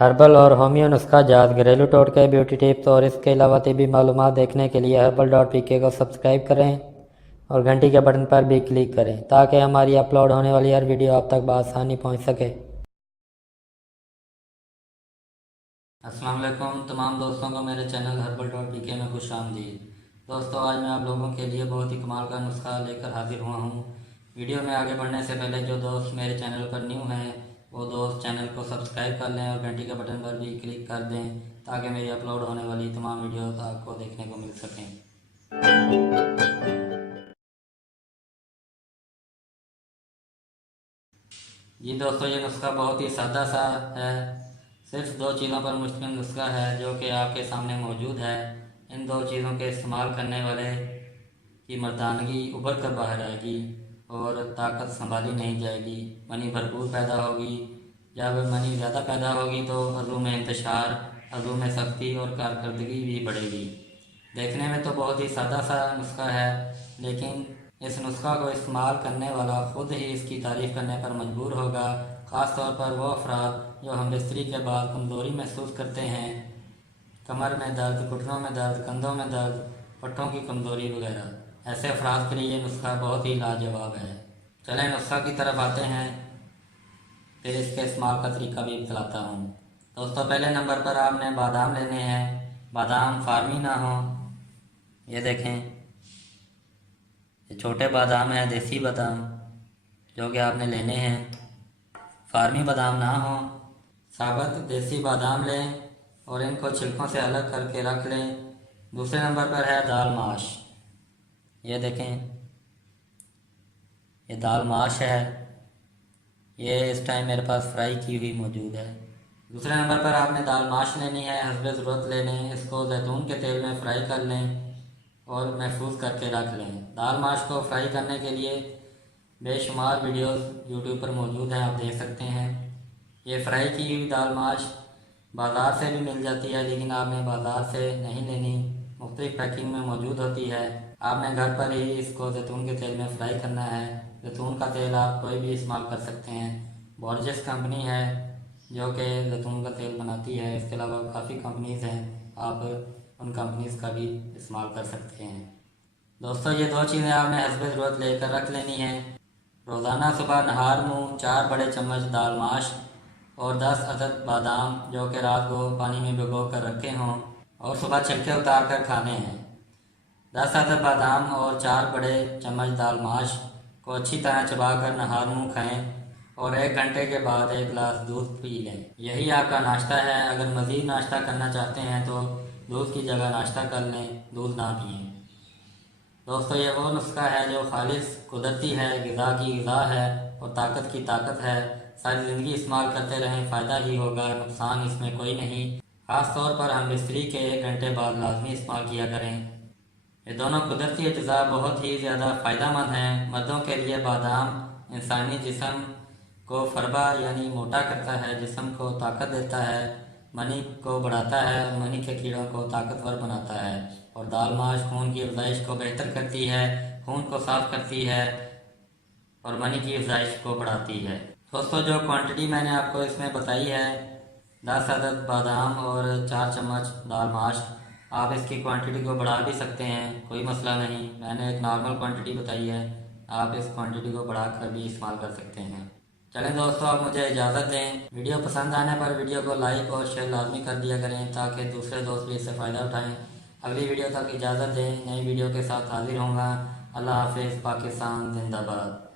Herbal और homeo नुस्खा जात, घरेलू टोटके, ब्यूटी टिप्स और इसके अलावा तिबी मालूमात देखने के लिए herbal.pk को सब्सक्राइब करें और घंटी के बटन पर भी क्लिक करें ताकि हमारी अपलोड होने वाली हर वीडियो आप तक बआसानी पहुंच सके। अस्सलाम वालेकुम तमाम दोस्तों को मेरे चैनल herbal.pk में खुश आमदीद। दोस्तों, आज मैं आप लोगों के लिए बहुत ही कमाल का नुस्खा लेकर हाजिर हुआ हूँ। वीडियो में आगे बढ़ने से पहले जो दोस्त मेरे चैनल पर न्यू हैं वो दोस्त चैनल को सब्सक्राइब कर लें और घंटी के बटन पर भी क्लिक कर दें ताकि मेरी अपलोड होने वाली तमाम वीडियोस आपको देखने को मिल सकें। जी दोस्तों, ये नुस्खा बहुत ही सादा सा है। सिर्फ दो चीज़ों पर मुश्तमिल नुस्खा है जो कि आपके सामने मौजूद है। इन दो चीज़ों के इस्तेमाल करने वाले की मर्दानगी उभर कर बाहर आएगी और ताकत संभाली नहीं जाएगी। मनी भरपूर पैदा होगी। जब मनी ज़्यादा पैदा होगी तो अज़ू में इंतशार, अज़ू में सख्ती और कारकर्दगी भी बढ़ेगी। देखने में तो बहुत ही सादा सा नुस्खा है, लेकिन इस नुस्खा को इस्तेमाल करने वाला ख़ुद ही इसकी तारीफ़ करने पर मजबूर होगा। ख़ास तौर पर वो अफराद जो हम बिस्तरी के बाद कमज़ोरी महसूस करते हैं, कमर में दर्द, घुटनों में दर्द, कंधों में दर्द, पट्टों की कमज़ोरी वगैरह, ऐसे अफराद के लिए ये नुस्खा बहुत ही लाजवाब है। चलें नुस्खा की तरफ आते हैं, फिर इसके इस्तेमाल का तरीका भी बतलाता हूँ। दोस्तों, पहले नंबर पर आपने बादाम लेने हैं। बादाम फार्मी ना हो, ये देखें, ये छोटे बादाम हैं, देसी बादाम जो कि आपने लेने हैं। फार्मी बादाम ना हो, साबुत देसी बादाम लें और इनको छिलकों से अलग करके रख लें। दूसरे नंबर पर है दाल माश। ये देखें, ये दाल माश है, ये इस टाइम मेरे पास फ्राई की हुई मौजूद है। दूसरे नंबर पर आपने दाल माश लेनी है, हस्बे ज़रूरत ले लें। इसको जैतून के तेल में फ्राई कर लें और महफूज करके रख लें। दाल माश को फ्राई करने के लिए बेशुमार वीडियोस यूट्यूब पर मौजूद हैं, आप देख सकते हैं। ये फ्राई की हुई दाल माश बाज़ार से भी मिल जाती है, लेकिन आपने बाज़ार से नहीं लेनी, मुख्तलिफ पैकिंग में मौजूद होती है। आपने घर पर ही इसको जैतून के तेल में फ्राई करना है। जैतून का तेल आप कोई भी इस्तेमाल कर सकते हैं। बोर्जेस कंपनी है जो कि जैतून का तेल बनाती है। इसके अलावा काफ़ी कंपनीज़ हैं, आप उन कंपनीज़ का भी इस्तेमाल कर सकते हैं। दोस्तों, ये दो चीज़ें आपने हस्बे ज़रूरत लेकर रख लेनी है। रोज़ाना सुबह नहार मुँह 4 बड़े चम्मच दाल माश और 10 अदद बादाम जो कि रात को पानी में भिगो कर रखे हों और सुबह छिलके उतार कर खाने हैं। 10 अदद बादाम और 4 बड़े चम्मच दाल माश को अच्छी तरह चबा कर नहार मुँह खाएँ और 1 घंटे के बाद 1 गिलास दूध पी लें। यही आपका नाश्ता है। अगर मज़ीद नाश्ता करना चाहते हैं तो दूध की जगह नाश्ता कर लें, दूध ना पिएँ। दोस्तों, ये वो नुस्खा है जो खालिस कुदरती है, ग़िज़ा की ग़िज़ा है और ताकत की ताकत है। सारी ज़िंदगी इस्तेमाल करते रहें, फ़ायदा ही होगा, नुकसान इसमें कोई नहीं। ख़ास तौर पर हम बिस्तरी के 1 घंटे बाद लाजमी इस्तेमाल किया करें। ये दोनों कुदरती अज्जा बहुत ही ज़्यादा फ़ायदेमंद हैं। मर्दों के लिए बादाम इंसानी जिस्म को फरबा यानी मोटा करता है, जिस्म को ताकत देता है, मनी को बढ़ाता है और मनी के कीड़ों को ताकतवर बनाता है। और दाल माश खून की अफजाइश को बेहतर करती है, खून को साफ करती है और मनी की अफजाइश को बढ़ाती है। दोस्तों, जो क्वांटिटी मैंने आपको इसमें बताई है, 10 अदद बादाम और 4 चम्मच दाल माश, आप इसकी क्वांटिटी को बढ़ा भी सकते हैं, कोई मसला नहीं। मैंने एक नॉर्मल क्वांटिटी बताई है, आप इस क्वांटिटी को बढ़ा कर भी इस्तेमाल कर सकते हैं। चलें दोस्तों, आप मुझे इजाज़त दें। वीडियो पसंद आने पर वीडियो को लाइक और शेयर लाजमी कर दिया करें ताकि दूसरे दोस्त भी इससे फ़ायदा उठाएं। अगली वीडियो तक इजाज़त दें, नई वीडियो के साथ हाजिर होंगे। अल्लाह हाफिज़। पाकिस्तान जिंदाबाद।